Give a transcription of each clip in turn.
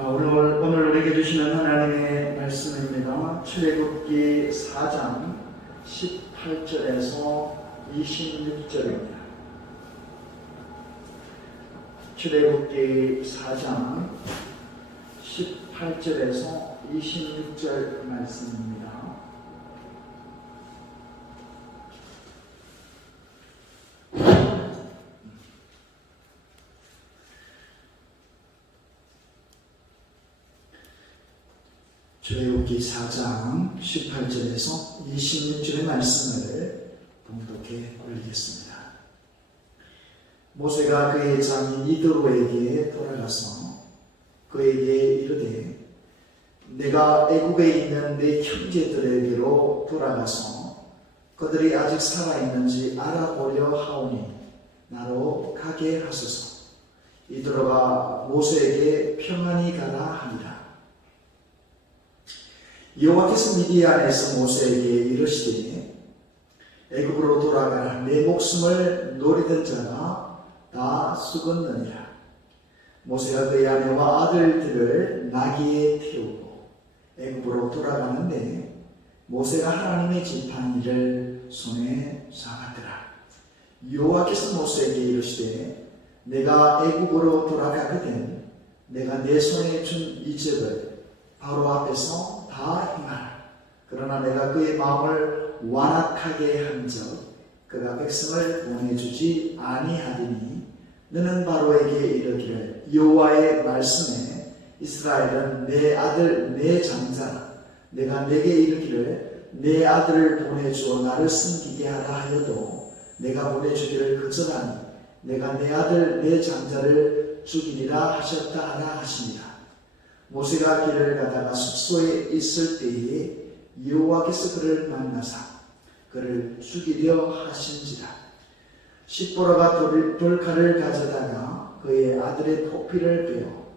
오늘 우리에게 주시는 하나님의 말씀입니다. 출애굽기 4장 18절에서 26절입니다. 출애굽기 4장 18절에서 26절 말씀입니다. 출애굽기 4장 18절에서 26절의 말씀을 봉독해 올리겠습니다. 모세가 그의 장인 이드로에게 돌아가서 그에게 이르되 내가 애굽에 있는 내 형제들에게로 돌아가서 그들이 아직 살아있는지 알아보려 하오니 나로 가게 하소서. 이드로가 모세에게 평안히 가라 하니라. 여호와께서 미디안에서 모세에게 이르시되 애굽으로 돌아가라. 내 목숨을 노리던 자가 다 죽었느니라. 모세가 그의 아내와 아들들을 나귀에 태우고 애굽으로 돌아가는데 모세가 하나님의 지팡이를 손에 잡았더라. 여호와께서 모세에게 이르시되 내가 애굽으로 돌아가거든 내가 내 손에 준 이적을 바로 앞에서 다 행하라. 그러나 내가 그의 마음을 완악하게 한즉 그가 백성을 보내주지 아니하리니 너는 바로에게 이르기를 여호와의 말씀에 이스라엘은 내 아들 내 장자라. 내가 내게 이르기를 내 아들을 보내주어 나를 섬기게 하라 하여도 내가 보내주기를 거절하니 내가 내 아들 내 장자를 죽이리라 하셨다 하라 하시니라. 모세가 길을 가다가 숙소에 있을 때에 여호와께서 그를 만나사 그를 죽이려 하신지라. 십보라가 돌칼을 가져다가 그의 아들의 포피를 빼어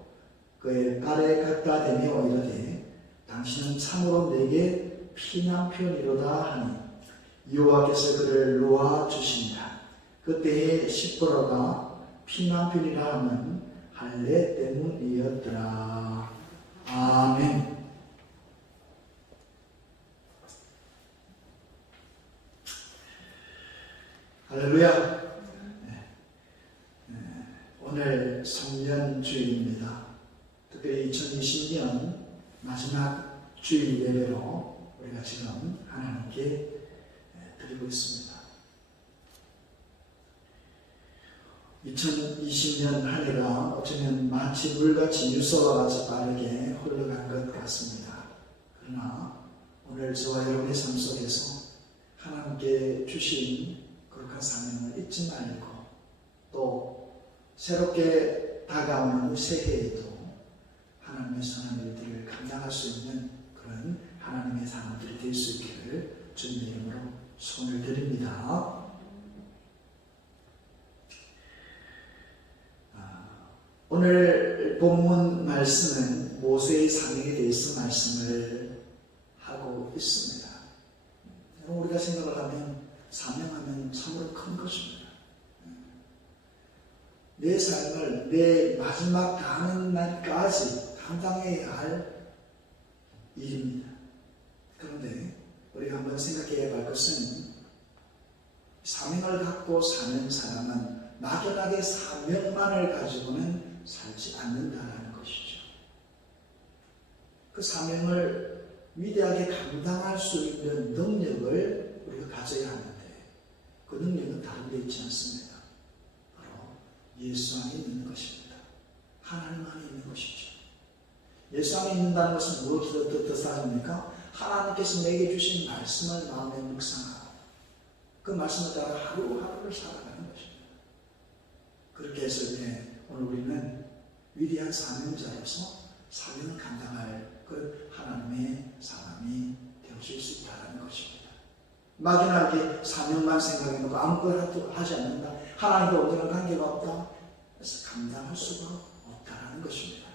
그의 발에 갖다 대며 이르되 당신은 참으로 내게 피난편이로다 하니 여호와께서 그를 놓아 주시니라. 그때에 십보라가 피난편이라 하면 할례 때문이었더라. 아멘. 할렐루야. 오늘 성년주일입니다. 특별히 2020년 마지막 주일 예배로 우리가 지금 하나님께 드리고 있습니다. 2020년 한 해가 어쩌면 마치 물같이 유서와 같이 빠르게 흘러간 것 같습니다. 그러나 오늘 저와 여러분의 삶 속에서 하나님께 주신 거룩한 사명을 잊지 말고 또 새롭게 다가오는 새해에도 하나님의 선한 일들을 감당할 수 있는 그런 하나님의 사람들이 될 수 있기를 주님의 이름으로 소원을 드립니다. 오늘 본문 말씀은 모세의 사명에 대해서 말씀을 하고 있습니다. 여러분, 우리가 생각을 하면 사명하면 참으로 큰 것입니다. 내 삶을 내 마지막 가는 날까지 감당해야 할 일입니다. 그런데 우리가 한번 생각해야 할 것은 사명을 갖고 사는 사람은 막연하게 사명만을 가지고는 살지 않는다는 것이죠. 그 사명을 위대하게 감당할 수 있는 능력을 우리가 가져야 하는데 그 능력은 다른 데 있지 않습니다. 바로 예수 안에 있는 것입니다. 하나님 안에 있는 것이죠. 예수 안에 있는다는 것은 무엇을 뜻합니까? 하나님께서 내게 주신 말씀을 마음에 묵상하고 그 말씀을 따라 하루하루를 살아가는 것입니다. 그렇게 했을 때 오늘 우리는 위대한 사명자로서 사명을 감당할 그 하나님의 사람이 되어질 수 있다는 것입니다. 막연하게 사명만 생각해놓고 아무것도 하지 않는다. 하나님과 온전한 관계가 없다. 그래서 감당할 수가 없다는 것입니다.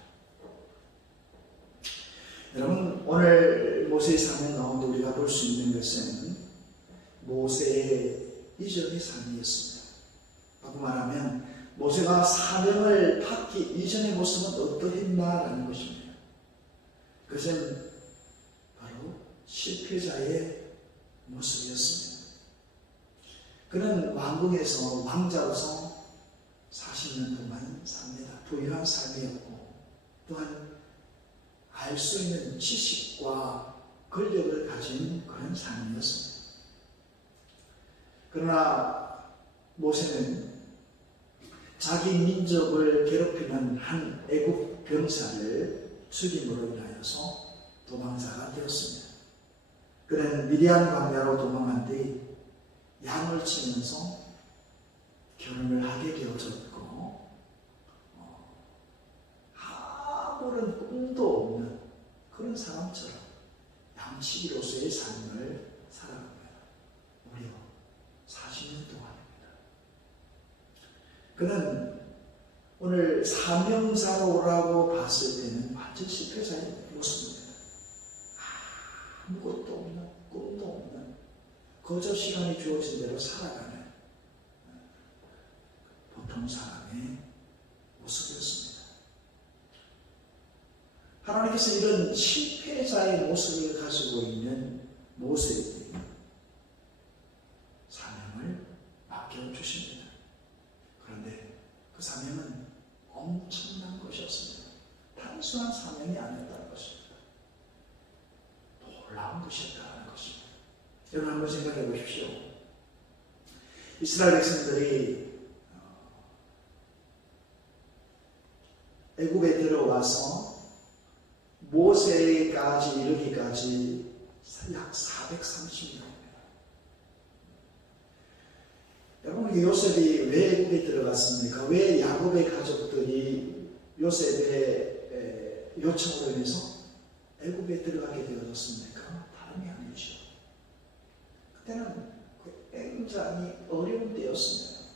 여러분, 오늘 모세의 사명 가운데 우리가 볼 수 있는 것은 모세의 이적의 삶이었습니다. 바꿔 말하면 모세가 사명을 받기 이전의 모습은 어떠했나라는 것입니다. 그것은 바로 실패자의 모습이었습니다. 그는 왕궁에서 왕자로서 40년 동안 삽니다. 부유한 삶이었고 또한 알 수 있는 지식과 권력을 가진 그런 삶이었습니다. 그러나 모세는 자기 민족을 괴롭히는 한 애국 병사를 죽임으로 인하여서 도망자가 되었습니다. 그는 미디안 광야로 도망한 뒤 양을 치면서 결혼을 하게 되어졌고 아무런 꿈도 없는 그런 사람처럼 양치기로서의 삶을 살아갑니다. 무려 40년 동안입니다. 그는 오늘 사명자로라고 봤을 때는 완전 실패자의 모습입니다. 아무것도 없는, 꿈도 없는, 거저 시간이 주어진 대로 살아가는 보통 사람의 모습이었습니다. 하나님께서 이런 실패자의 모습을 가지고 있는 모세에게 사명을 맡겨주십니다. 그런데 그 사명은 엄청난 것이었습니다. 단순한 사명이 아니었다는 것입니다. 놀라운 것이었다는 것입니다. 여러분 한번 생각해 보십시오. 이스라엘 백성들이 애굽에 들어와서 모세까지 이르기까지 약 430년입니다. 여러분 요셉이 왜 애굽에 들어갔습니까? 왜 야곱의 가족들이 요셉의 요청으로 인해서 애굽에 들어가게 되어졌습니까? 다름이 아니죠. 그때는 굉장히 어려운 때였습니다.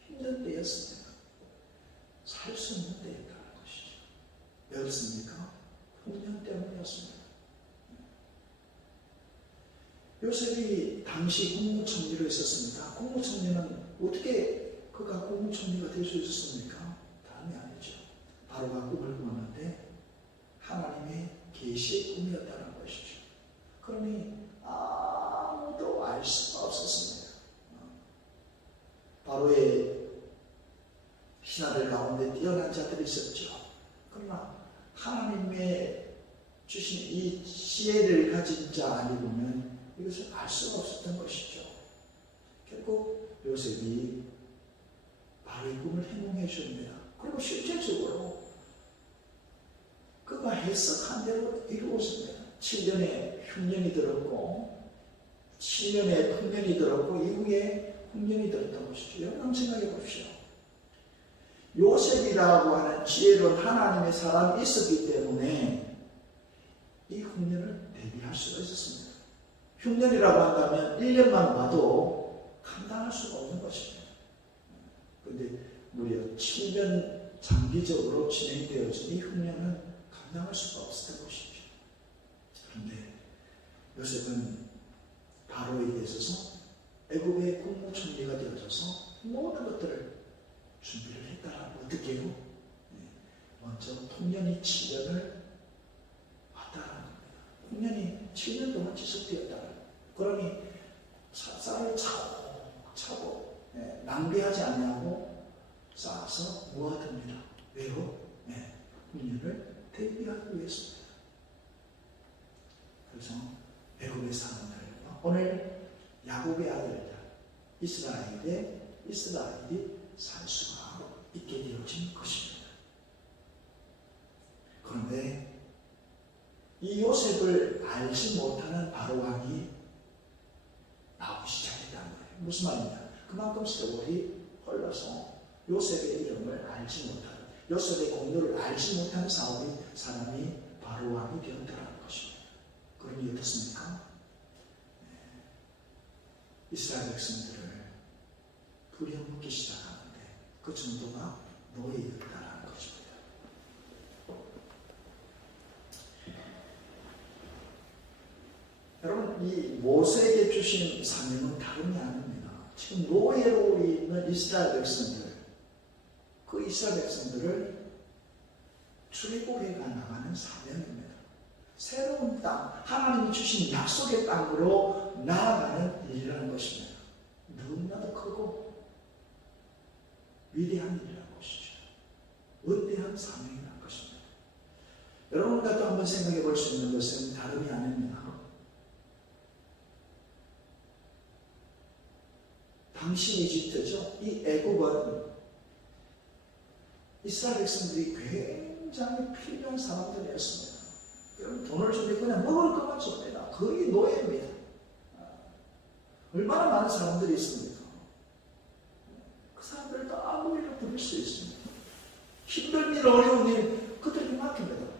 힘든 때였습니다. 살 수 없는 때였다는 것이죠. 왜 그렇습니까? 풍년 때문이었습니다. 요셉이 당시 국무총리로 있었습니다. 국무총리는 어떻게 그가 국무총리가 될 수 있었습니까? 다름이 아니죠. 바로가 꿈을 꾸었는데 하나님의 계시의 꿈이었다는 것이죠. 그러니 아무도 알 수가 없었습니다. 바로의 신하들 가운데 뛰어난 자들이 있었죠. 그러나 하나님의 주신 이 지혜를 가진 자 아니고는 이것을 알 수가 없었던 것이죠. 결국 요셉이 바로의 꿈을 행동해 줍니다. 그리고 실제적으로 그가 해석한 대로 이루어집니다. 7년의 흉년이 들었고 7년의 풍년이 들었고 이후에 풍년이 들었던 것이죠. 여러분 생각해 보십시오. 요셉이라고 하는 지혜로운 하나님의 사람이 있었기 때문에 이 흉년을 대비할 수가 있었습니다. 흉년이라고 한다면 1년만 봐도 감당할 수가 없는 것입니다. 그런데 무려 7년 장기적으로 진행되어진 이 흉년은 감당할 수가 없었던 것이죠. 그런데 요셉은 바로에게 있어서 애굽의 국무총리가 되어져서 모든 것들을 준비를 했다라고 어떻게 해요? 먼저 통년이 7년을 왔다라는 겁니다. 통년이 7년 동안 지속되었다는. 그러니 쌀을 차고 낭비하지 않냐고 쌓아서 모아둡니다. 왜요? 통년을 대비하기 위해서입니다. 그래서 애굽의 사람들과 오늘 야곱의 아들들 이스라엘이 살 수가 있게 되어진 것입니다. 그런데 이 요셉을 알지 못하는 바로왕이 나오기 시작했다는 거예요. 무슨 말이냐? 그만큼 세월이 흘러서 요셉의 이름을 알지 못하는, 요셉의 공로를 알지 못하는 사람이 바로왕이 되었다는 것입니다. 그러니 어떻습니까? 이스라엘 백성들을 부려먹기 시작하는데 그 정도가 노예였다는 것입니다. 여러분 이 모세에게 주신 사명은 다름이 아닙니다. 지금 노예로 있는 이스라엘 백성들 그 이스라엘 백성들을 출애굽해 나가는 사명입니다. 새로운 땅, 하나님이 주신 약속의 땅으로 나아가는 일이라는 것입니다. 너무나도 크고 위대한 일이라는 것이죠. 원대한 사명이라는 것입니다. 여러분과 또 한번 생각해 볼 수 있는 것은 다름이 아닙니다. 당시 이집트죠. 이 애국은 이스라엘 백성들이 굉장히 필요한 사람들이었습니다. 여러분 돈을 주면 그냥 먹을 것만 줍니다. 거의 노예입니다. 얼마나 많은 사람들이 있습니까? 그 사람들을 다 아무 일을 부릴 수 있습니다. 힘든 일, 어려운 일 그들에게 맡깁니다.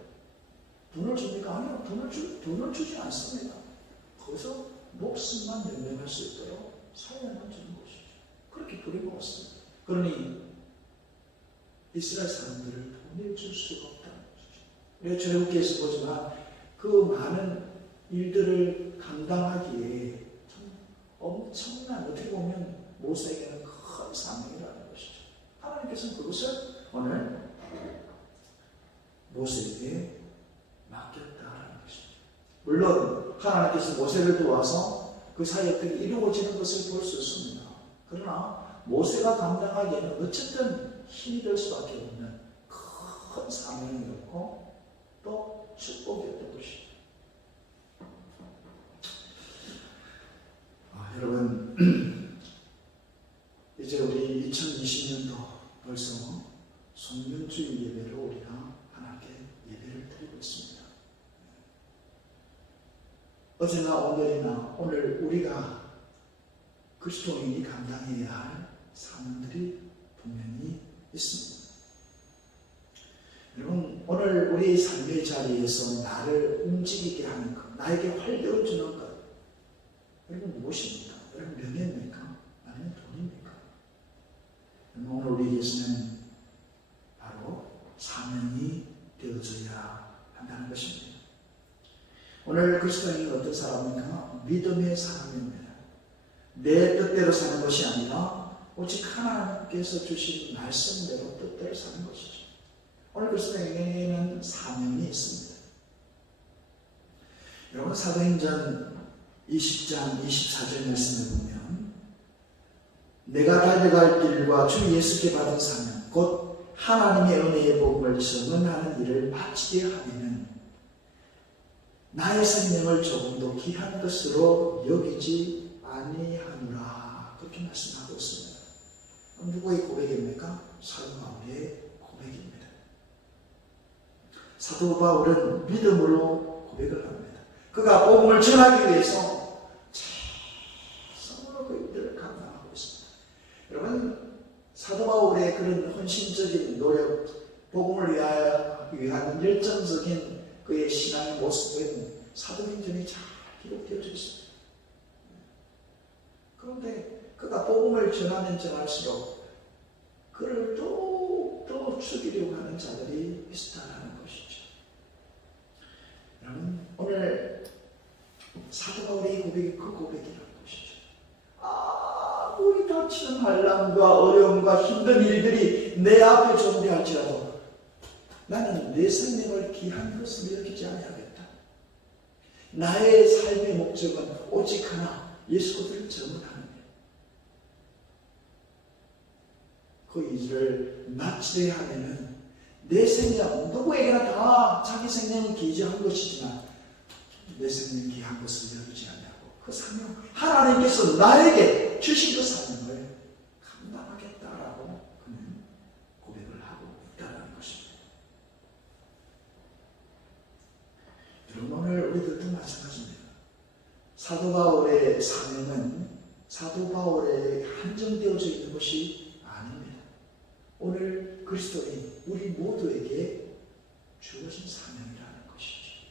돈을 줍니까? 아니요. 돈을 주지 않습니다. 거기서 목숨만 연명할 수 있도록 사회만 주는 것이죠. 그렇게 부려먹었습니다. 그러니 이스라엘 사람들을 돈을 줄 수가 없다는 것이죠. 우리가 출애굽기에서 보지만 그 많은 일들을 감당하기에 참 엄청난, 어떻게 보면 모세에게는 큰 사명이라는 것이죠. 하나님께서는 그것을 오늘 모세에게 맡겼다라는 것이죠. 물론 하나님께서 모세를 도와서 그 사역들이 이루어지는 것을 볼 수 있습니다. 그러나 모세가 감당하기에는 어쨌든 힘이 될 수밖에 없는 큰 사명이었고 또 축복이었던 것이죠. 여러분 이제 우리 2020년도 벌써 송년주일 예배를 우리가 하나님께 예배를 드리고 있습니다. 어제나 오늘이나 오늘 우리가 그리스도인이 감당해야 할 사명들이 분명히 있습니다. 여러분 오늘 우리 삶의 자리에서 나를 움직이게 하는 것, 나에게 활력을 주는 것, 여러분 무엇입니까? 여러분 명예입니까? 아니면 돈입니까? 오늘 우리에게서는 바로 사명이 되어져야 한다는 것입니다. 오늘 그리스도인은 어떤 사람입니까? 믿음의 사람입니다. 내 뜻대로 사는 것이 아니라 오직 하나님께서 주신 말씀대로 뜻대로 사는 것이죠. 오늘 그리스도인에게는 사명이 있습니다. 여러분 사도행전 20장 24절 말씀을 보면 내가 달려갈 길과 주 예수께 받은 사명 곧 하나님의 은혜의 복음을 증언하는 일을 마치게 하면은 나의 생명을 조금도 귀한 것으로 여기지 아니하노라 그렇게 말씀하고 있습니다. 누구의 고백입니까? 사도 바울의 고백입니다. 사도 바울은 믿음으로 고백을 합니다. 그가 복음을 전하기 위해서 최선으로 그 일들을 감당하고 있습니다. 여러분 사도 바울의 그런 헌신적인 노력, 복음을 위한 열정적인 그의 신앙의 모습은 사도행전에 잘 기록되어져 있습니다. 그런데 그가 복음을 전하면 전할수록 그를 또 죽이려고 하는 자들이 있었다는 것이죠. 여러분 오늘 사도 바울의 고백이 그 고백이라는 것이죠. 아무리 닥치는 환난과 어려움과 힘든 일들이 내 앞에 존재할지라도 나는 내 생명을 귀한 것으로 여기지 아니하겠다. 나의 삶의 목적은 오직 하나, 예수 그리스도를 증언하는 것. 그 일을 마치려 하면은 내 생명, 누구에게나 다 자기 생명은 귀한 것이지만 내 생명이 귀한 것을 여기지 않냐고. 그 사명, 하나님께서 나에게 주신 그 사명을 감당하겠다라고 그는 고백을 하고 있다는 것입니다. 여러분 오늘 우리들도 마찬가지입니다. 사도 바울의 사명은 사도 바울에 한정되어져 있는 것이 아닙니다. 오늘 그리스도인 우리 모두에게 주어진 사명이라는 것이죠.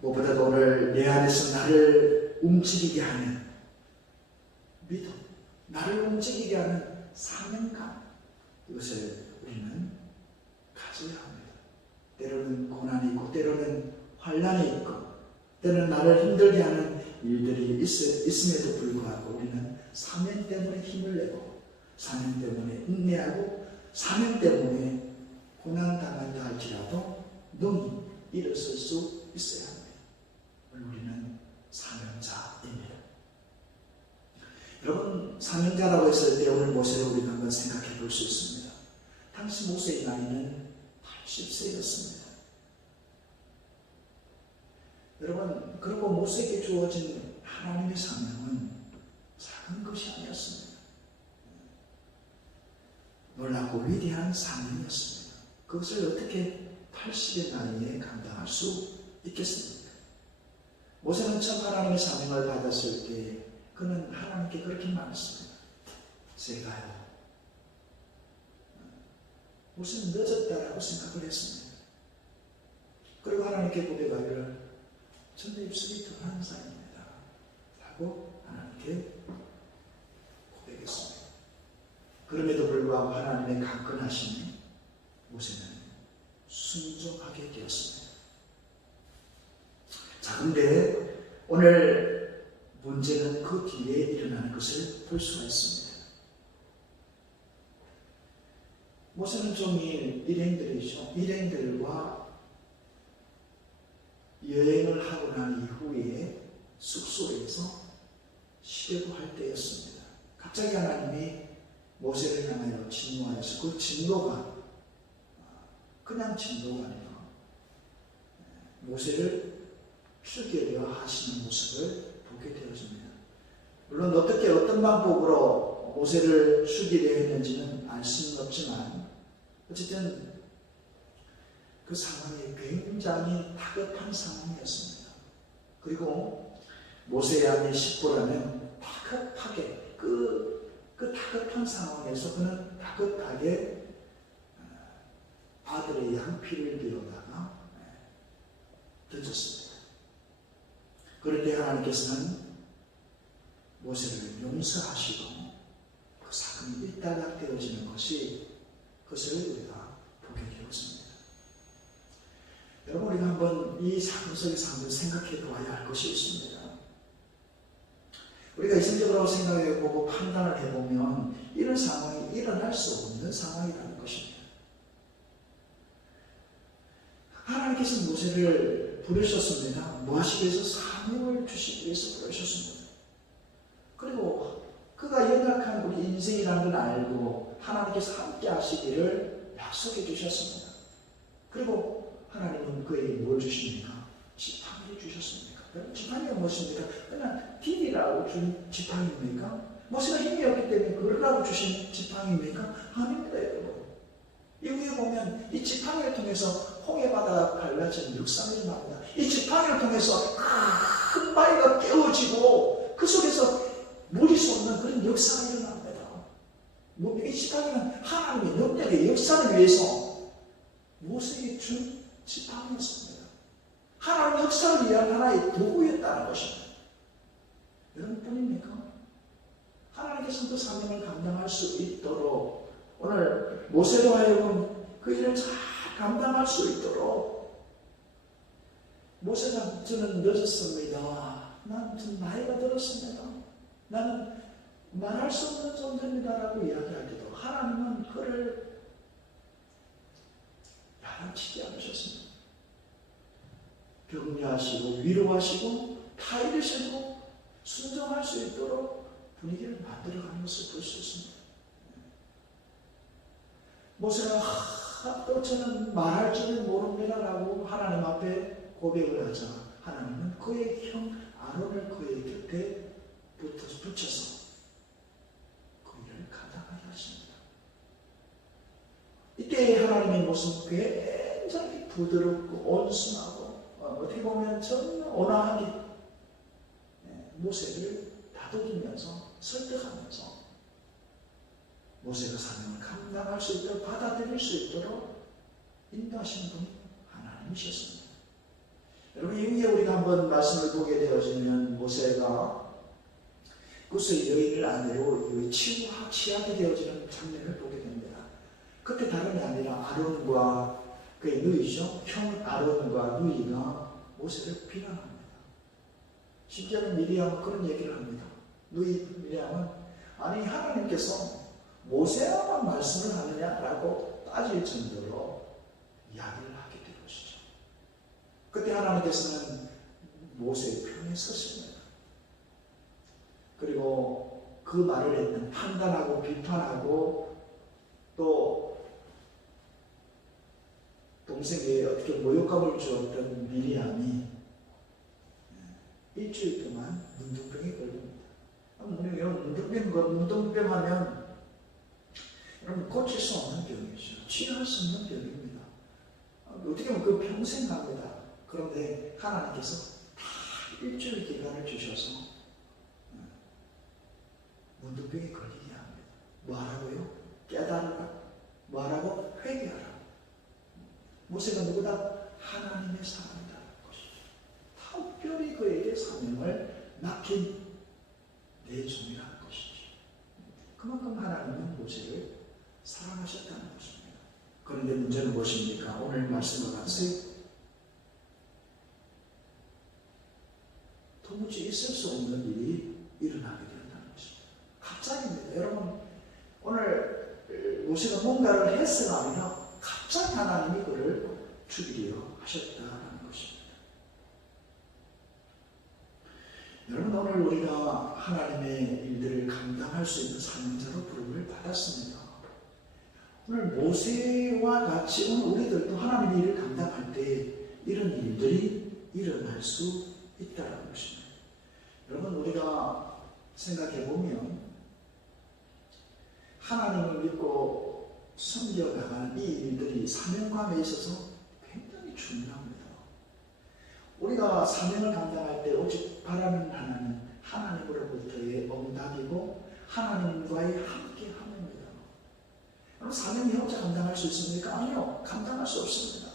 무엇보다도 오늘 내 안에서 나를 움직이게 하는 믿음, 나를 움직이게 하는 사명감, 이것을 우리는 가져야 합니다. 때로는 고난이 있고 때로는 환난이 있고 때로는 나를 힘들게 하는 일들이 있음에도 불구하고 우리는 사명 때문에 힘을 내고 사명 때문에 인내하고 사명 때문에 고난당한다 할지라도 능히 일어설 수 있어야 합니다. 우리는 사명자입니다. 여러분, 사명자라고 했을 때 오늘 모세를 우리가 한번 생각해 볼 수 있습니다. 당시 모세의 나이는 80세였습니다. 여러분, 그리고 모세에게 주어진 하나님의 사명은 작은 것이 아니었습니다. 놀랍고 위대한 사명이었습니다. 그것을 어떻게 80의 나이에 감당할 수 있겠습니까? 모세는 처음 하나님의 사명을 받았을 때 그는 하나님께 그렇게 말했습니다. 제가요. 모세는 늦었다라고 생각을 했습니다. 그리고 하나님께 고백하기를 저는 입술이 덜한 사람입니다 라고 하나님께 고백했습니다. 그럼에도 불구하고 하나님의 강건하심에 모세는 순종하게 되었습니다. 자, 근데 오늘 문제는 그 뒤에 일어나는 것을 볼 수가 있습니다. 모세는 종일 일행들과 여행을 하고 난 이후에 숙소에서 쉬려고 할 때였습니다. 갑자기 하나님이 모세를 향하여 진노하여서 그 진노가 그냥 진노가 아니라 모세를 죽이려 하시는 모습을 보게 되어집니다. 물론 어떤 방법으로 모세를 죽이려 했는지는 알 수는 없지만 어쨌든 그 상황이 굉장히 다급한 상황이었습니다. 그리고 모세의 아내 십보라는 다급하게 그 다급한 상황에서 그는 다급하게 아들의 양피를 비우다가 던졌습니다. 그럴 때 하나님께서는 모세를 용서하시고 그 사건이 일단락되어지는 그것을 우리가 보게 되었습니다. 여러분, 우리가 한번 이 사건 속에서 한번 생각해 보아야 할 것이 있습니다. 우리가 이성적으로 생각해 보고 판단을 해보면 이런 상황이 일어날 수 없는 상황이라는 것입니다. 하나님께서 모세를 부르셨습니다. 뭐 하시기 위해서? 사명을 주시기 위해서 부르셨습니다. 그리고 그가 연약한 우리 인생이라는 걸 알고 하나님께서 함께 하시기를 약속해 주셨습니다. 그리고 하나님은 그에게 뭘 주십니까? 지팡이를 주셨습니까? 지팡이가 무엇입니까? 그냥 딜이라고 준 지팡이입니까? 모세가 힘이 없기 때문에 그러라고 주신 지팡이입니까? 아닙니다, 여러분. 이후에 보면 이 지팡이를 통해서 홍해바다가 갈라지는 역사가 일어납니다. 이 지팡이를 통해서 큰 바위가 깨어지고 그 속에서 물이 솟는 그런 역사가 일어납니다. 이 지팡이는 하나님의 능력의 역사를 위해서 모세에게 준 지팡이였습니다. 하나님의 역사를 위한 하나의 도구였다는 것입니다. 여러분뿐입니까? 하나님께서 그 사명을 감당할 수 있도록 오늘 모세로 하여금 그 일을 잘 감당할 수 있도록 모세가 저는 늦었습니다. 나는 좀 나이가 들었습니다. 나는 말할 수 없는 존재입니다라고 이야기할 때도 하나님은 그를 야단치지 않으셨습니다. 격려하시고 위로하시고 타이르시고 순종할 수 있도록 분위기를 만들어가는 것을 볼 수 있습니다. 모세가 또 저는 말할 줄은 모릅니다라고 하나님 앞에 고백을 하자 하나님은 그의 형 아론을 그의 곁에 붙여서 그 일을 감당하게 하십니다. 이때 하나님의 모습은 굉장히 부드럽고 온순하고 어떻게 보면 정말 온화하게 모세를 다독이면서 설득하면서 모세가 사명을 감당할 수 있도록 받아들일 수 있도록 인도하시는 분이 하나님이셨습니다. 여러분, 이후에 우리가 한번 말씀을 보게 되어지면 모세가 구스의 여인을 아내로 취하게 되어지는 장면을 보게 됩니다. 그때 다름이 아니라 아론과 그의 누이죠. 형 아론과 누이가 모세를 비난합니다. 심지어는 미리암은 그런 얘기를 합니다. 누이 미리암은 아니 하나님께서 모세야만 말씀을 하느냐라고 따질 정도로 이야기를 하게 된 것이죠. 그때 하나님께서는 모세의 편에 섰습니다. 그리고 그 말을 했던 판단하고 비판하고 또 동생에게 어떻게 모욕감을 주었던 미리암이 일주일 동안 문둥병에 걸립니다. 문둥병 하면 여러분 고칠 수 없는 병이죠. 치료할 수 없는 병입니다. 어떻게 보면 그 평생 갑니다. 그런데 하나님께서 다 일주일 기간을 주셔서 문둥병에 걸리게 합니다. 뭐 하라고요? 깨달으라. 뭐 하라고? 회개하라. 모세가 누구다? 하나님의 사람이라는 것이죠. 특별히 그에게 사명을 맡긴 내 종이라는 것이죠. 그만큼 하나님은 모세를 사랑하셨다는 것입니다. 그런데 문제는 무엇입니까? 오늘 말씀과 같이 도무지 있을 수 없는 일이 일어나게 되었다는 것입니다. 갑자기입니다. 여러분, 오늘 모세가 뭔가를 했으나 아니라 갑자기 하나님이 그를 죽이려 하셨다는 것입니다. 여러분, 오늘 우리가 하나님의 일들을 감당할 수 있는 사명자로 부름을 받았습니다. 오늘 모세와 같이 오늘 우리들도 하나님의 일을 감당할 때 이런 일들이 일어날 수 있다는 것입니다. 여러분, 우리가 생각해보면 하나님을 믿고 섬겨나가는 이 일들이 사명감에 있어서 굉장히 중요합니다. 우리가 사명을 감당할 때 오직 바라는 하나는 하나님으로부터의 응답이고 하나님과의 함께함입니다. 여러분, 사명이 혼자 감당할 수 있습니까? 아니요, 감당할 수 없습니다.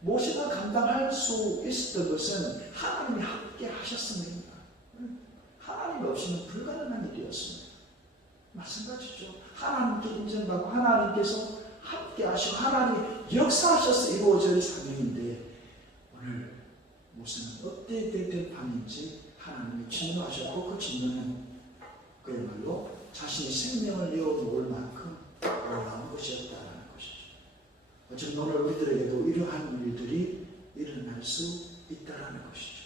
모세가 감당할 수 있었던 것은 하나님이 함께 하셨습니다. 하나님 없이는 불가능한 일이었습니다. 마찬가지죠. 하나님께 인정받고 하나님께서 함께 하시고 하나님이 역사하셔서 이루어질 사명인데 오늘 모세는 어때된 밤인지 하나님이 진노하셨고 그 진노는 그야말로 자신의 생명을 내어놓을 만큼 놀라운 것이었다는 것이죠. 어쩌면 오늘 우리들에게도 이러한 일들이 일어날 수 있다는 것이죠.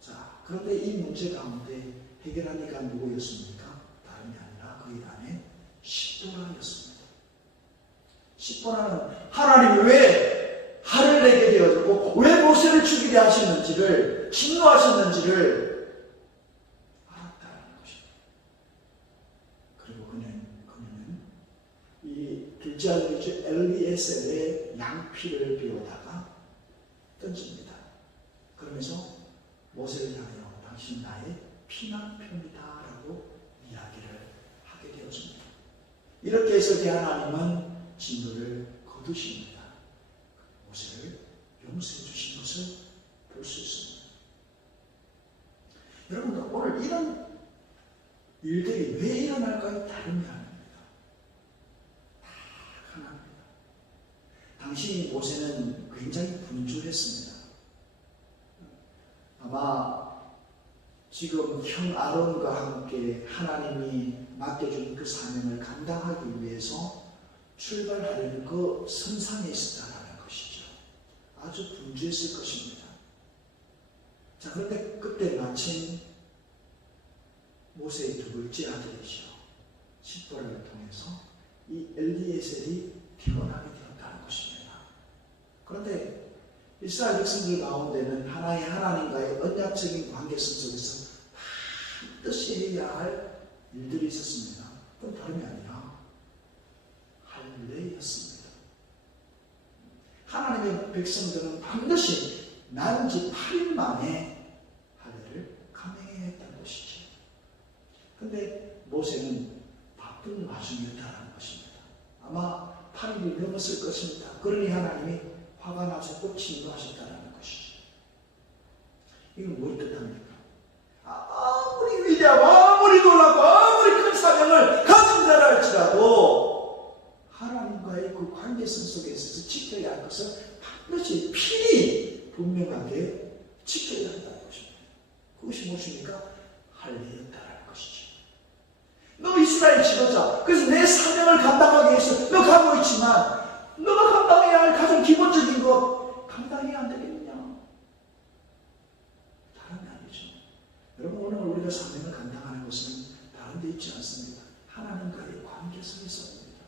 자, 그런데 이 문제 가운데 해결한 이가 누구였습니까? 다름이 아니라 그 일 안에 십보라였습니다. 십보라는 하나님이 왜 화를 내게 되어졌고 왜 모세를 죽이게 하셨는지를 진노하셨는지를 알았다는 것입니다. 그리고 그는 이 둘째 아들이죠 엘리에셀의 양피를 비우다가 던집니다. 그러면서 모세를 향하여 당신 나의 피난편이다 라고 이야기를 하게 되었습니다. 이렇게 했을 때 하나님은 진노를 거두십니다. 모세를 용서해 주신 것을 볼 수 있습니다. 여러분, 오늘 이런 일들이 왜 일어날까요? 다름이 아닙니다. 다 하나입니다. 당시 모세는 굉장히 분주했습니다. 아마 지금 형 아론과 함께 하나님이 맡겨준 그 사명을 감당하기 위해서 출발하려는 그 선상에 있었다는 것이죠. 아주 분주했을 것입니다. 자, 그런데 그때 마침 모세의 두 번째 아들이죠. 십보라를 통해서 이 엘리에셀이 태어나게 되었다는 것입니다. 그런데 이스라엘 백성들 가운데는 하나의 하나님과의 언약적인 관계성 속에서 반드시 해야 할 일들이 있었습니다. 그건 다름이 아니라 할례였습니다. 하나님의 백성들은 반드시 난 지 8일 만에 할례를 감행해야 했다는 것이죠. 그런데 모세는 바쁜 와중이었다는 것입니다. 아마 8일이 넘었을 것입니다. 그러니 하나님이 화가 나셨고 진노하셨다는 것이죠. 이건 뭘 뜻합니까? 아무리 위대하고 아무리 놀라고 아무리 큰 사명을 가진 자라 할지라도 하나님과의 그 관계성 속에 있어서 지켜야 할 것은 반드시 필히 분명하게 지켜야 한다는 것입니다. 그것이 무엇입니까? 할례였다는 것이죠. 너 이스라엘 지금 여자. 그래서 내 사명을 감당하기 위해서 너 가고 있지만 너가 감당해야 할 가장 기본적인 것 감당해야 안 되겠느냐? 다른 게 아니죠. 여러분 오늘 우리가 사명을 감당하는 것은 다른 데 있지 않습니다. 하나님과의 관계 속에서입니다.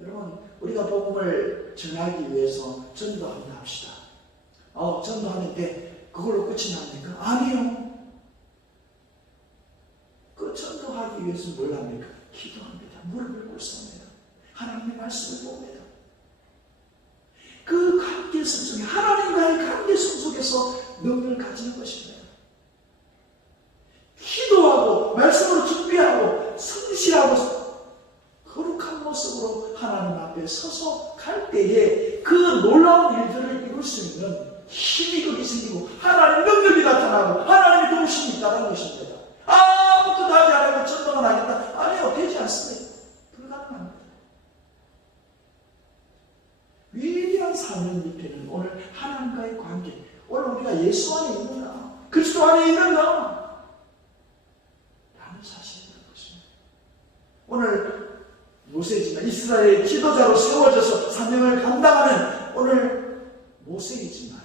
여러분 우리가 복음을 전하기 위해서 전도한다 합시다. 전도하는데 그걸로 끝이 납니까? 아니요. 그 전도하기 위해서 뭘 합니까? 기도합니다. 무릎을 꿇습니다. 하나님의 말씀을 봅니다. 그 관계성 속에 하나님과의 관계성 속에서 능력을 가지는 것입니다. 기도하고 말씀으로 준비하고 성실하고 거룩한 모습으로 하나님 앞에 서서 갈 때에 그 놀라운 일들을 이룰 수 있는 힘이 거기 생기고 하나님의 능력이 나타나고 하나님의 도우심이 있다는 것입니다. 아무것도 하지 않고 전도만 하겠다. 아니요, 되지 않습니다. 불가능합니다. 위대한 사명 밑에는 오늘 하나님과의 관계, 오늘 우리가 예수 안에 있는가? 그리스도 안에 있는가? 라는 사실이 있는 것입니다. 오늘 모세지만 이스라엘의 지도자로 세워져서 사명을 감당하는 오늘 모세이지만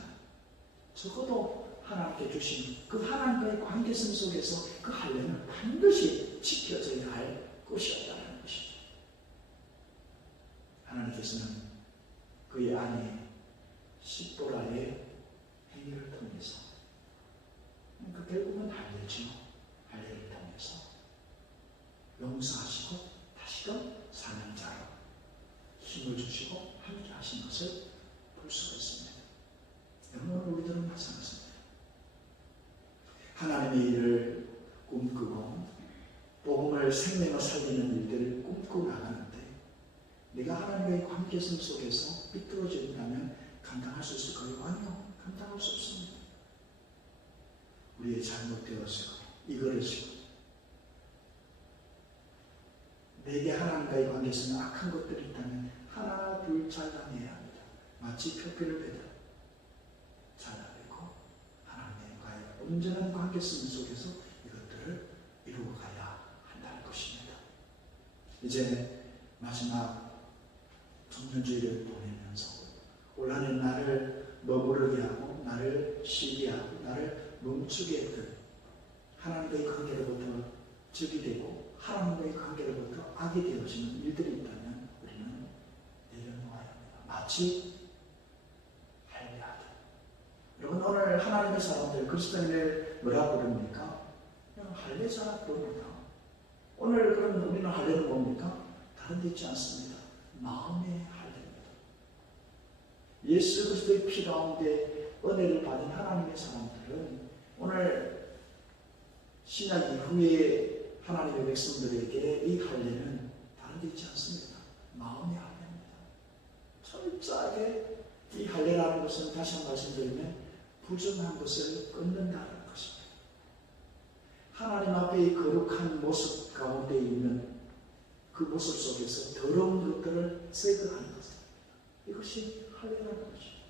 적어도 하나님께 주신 그 하나님과의 관계성 속에서 그 할례는 반드시 지켜져야 할 것이었다는 것이죠. 하나님께서는 그의 아내 십보라의 행위를 통해서 결국은 할례죠. 할례를 통해서 용서하시고 다시금 사명자로 힘을 주시고 함께 하신 것을 볼 수가 있습니다. 여러분 우리들은 마찬가지입니다. 하나님의 일을 꿈꾸고 복음을 생명을 살리는 일들을 꿈꾸고 나가는데 내가 하나님과의 관계성 속에서 삐뚤어진다면 감당할 수 있을까요? 아니요. 감당할 수 없습니다. 우리의 잘못되어서 이거르시고 내게 하나님과의 관계성에 악한 것들이 있다면 하나 둘 잘라내야 합니다. 마치 표피를 베듯 잘라내고 하나님과의 온전한 관계성 속에서 이것들을 이루어 가야 한다는 것입니다. 이제 마지막 청년주의를 보내면서 올 한 해 나를 머무르게 하고 나를 쉬게 하고 나를 멈추게 했던 하나님과의 관계로부터 적이 되고 하나님과의 관계로부터 악이 되어지는 일들이 있다면 우리는 내려놓아야 합니다. 마치 할례하듯. 여러분 오늘 하나님의 사람들 그리스도인을 뭐라고 부릅니까? 그냥 할례자 부릅니다. 오늘 그러면 우리는 할례는 뭡니까? 다른 데 있지 않습니다. 마음의 할례입니다. 예수 그리스도의 피 가운데 은혜를 받은 하나님의 사람들은 오늘 신약 이후에 하나님의 백성들에게 이 할례는 다른 데 있지 않습니다. 마음의 할례입니다. 철저하게 이 할례라는 것은 다시 한번 말씀드리면 부정한 것을 끊는다는 것입니다. 하나님 앞에 이 거룩한 모습 가운데 있는 그 모습 속에서 더러운 것들을 제거하는 것입니다. 이것이 할례라는 것입니다.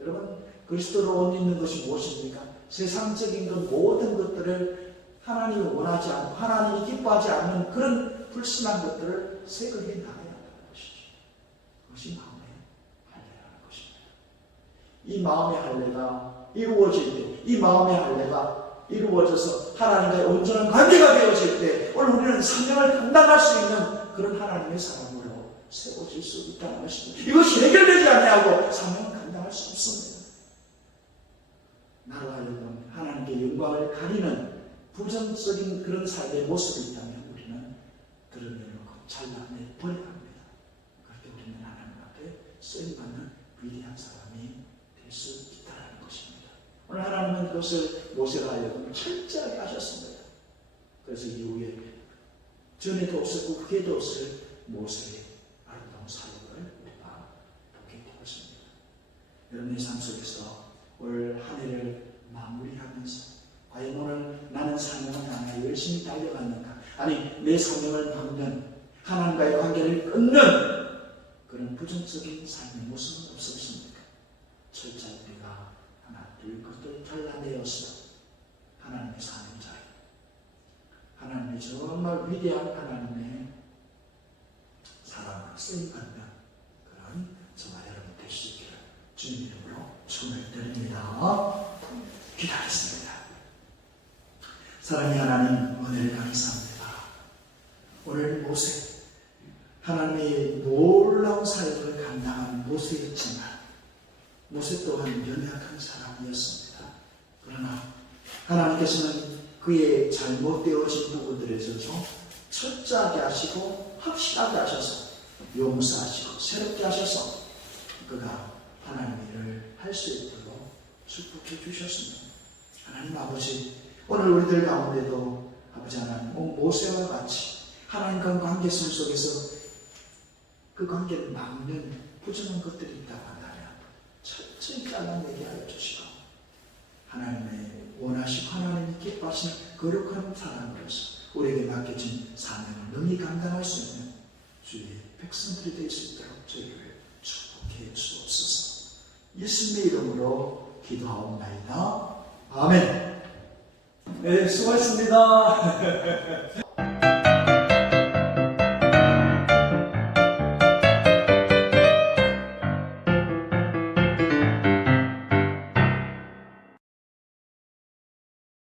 여러분 그리스도로 옷 입는 것이 무엇입니까? 세상적인 것 모든 것들을 하나님이 원하지 않고 하나님이 기뻐하지 않는 그런 불순한 것들을 제거해 나가야 한다는 것이죠. 그것이 마음의 할례라는 것입니다. 이 마음의 할례가 이루어질 때, 이 마음의 할례가 이루어져서 하나님과의 온전한 관계가 되어질 때 오늘 우리는 사명을 감당할 수 있는 그런 하나님의 사람으로 세워질 수 있다는 것입니다. 이것이 해결되지 않냐고 사명을 감당할 수 없습니다. 나로 하여금 하나님께 영광을 가리는 부정적인 그런 삶의 모습이 있다면 우리는 드러내놓고 잘라내 버려야 합니다. 그렇게 우리는 하나님 앞에 쓰임받는 위대한 사람이 될 수 있다는 것입니다. 오늘 하나님은 그것을 모세가 하여금 철저하게 하셨습니다. 그래서 이후에 전에도 없었고 후에도 없을 모세의 아름다운 사역을 우리가 보게 되었습니다. 여러분의 삶 속에서 올 한 해를 마무리하면서 과연 오늘 나는 사명을 향해 열심히 달려갔는가? 아니 내 사명을 막는 하나님과의 관계를 끊는 그런 부정적인 삶의 모습은 없었습니까? 철저히 우리가 하나 둘 것들 잘라내어서 하나님의 사명자에 하나님의 정말 그런 위대한 하나님의 사랑으로 쓰임받는 그런 저와 여러분 될 수 있기를 주님 이름으로 축원을 드립니다. 기도하겠습니다. 사랑의 하나님, 은혜를 감사합니다. 오늘 모세, 하나님의 놀라운 사역을 감당한 모세였지만 모세 또한 연약한 사람이었습니다. 그러나 하나님께서는 그의 잘못되어진 부분들에 있어서 철저하게 하시고 확실하게 하셔서 용서하시고 새롭게 하셔서 그가 하나님의 일을 할 수 있도록 축복해 주셨습니다. 하나님 아버지, 오늘 우리들 가운데도 아버지 하나님 모세와 같이 하나님과 관계성 속에서 그 관계를 막는 부정한 것들이 있다고 한다면 철저히 잘라내게 하여 주시고 하나님의 원하시고 하나님이 기뻐하시는 거룩한 사람으로서 우리에게 맡겨진 사명을 능히 감당할 수 있는 주의 백성들이 될 수 있도록 저희를 축복해 주옵소서. 예수님의 이름으로 기도하옵나이다. 아멘. 네, 수고하셨습니다.